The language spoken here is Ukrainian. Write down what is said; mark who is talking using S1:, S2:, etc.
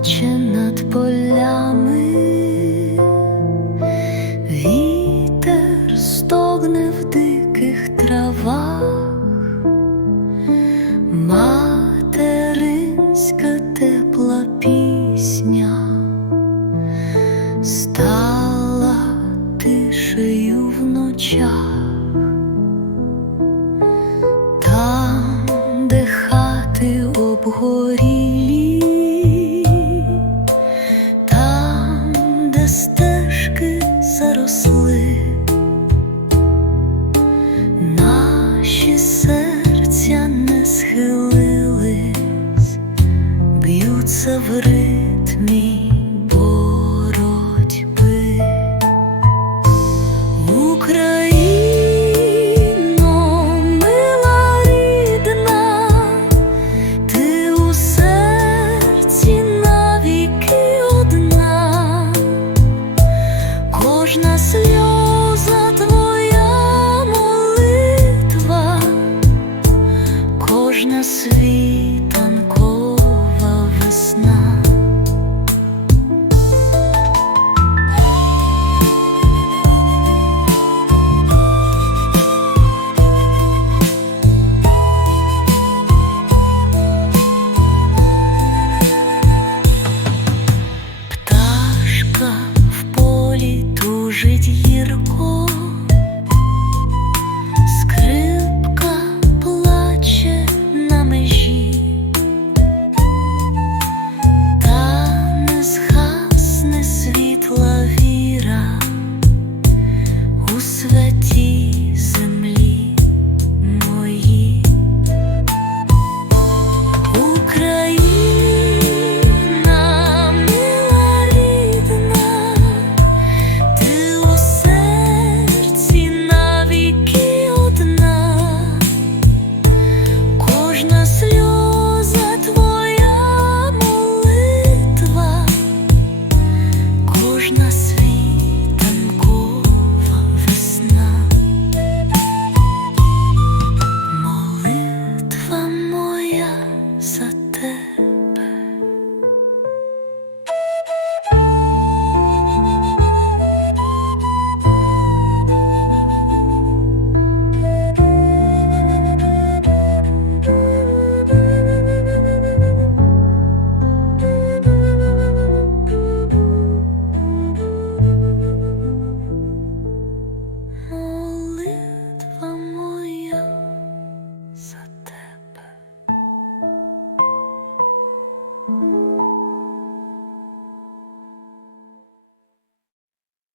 S1: плаче над полями, вітер стогне в диких травах, материнська тепла пісня стала тишею в ночах, там, де хати обгорілі, заросли, наші серця не схилились, б'ються в ритмі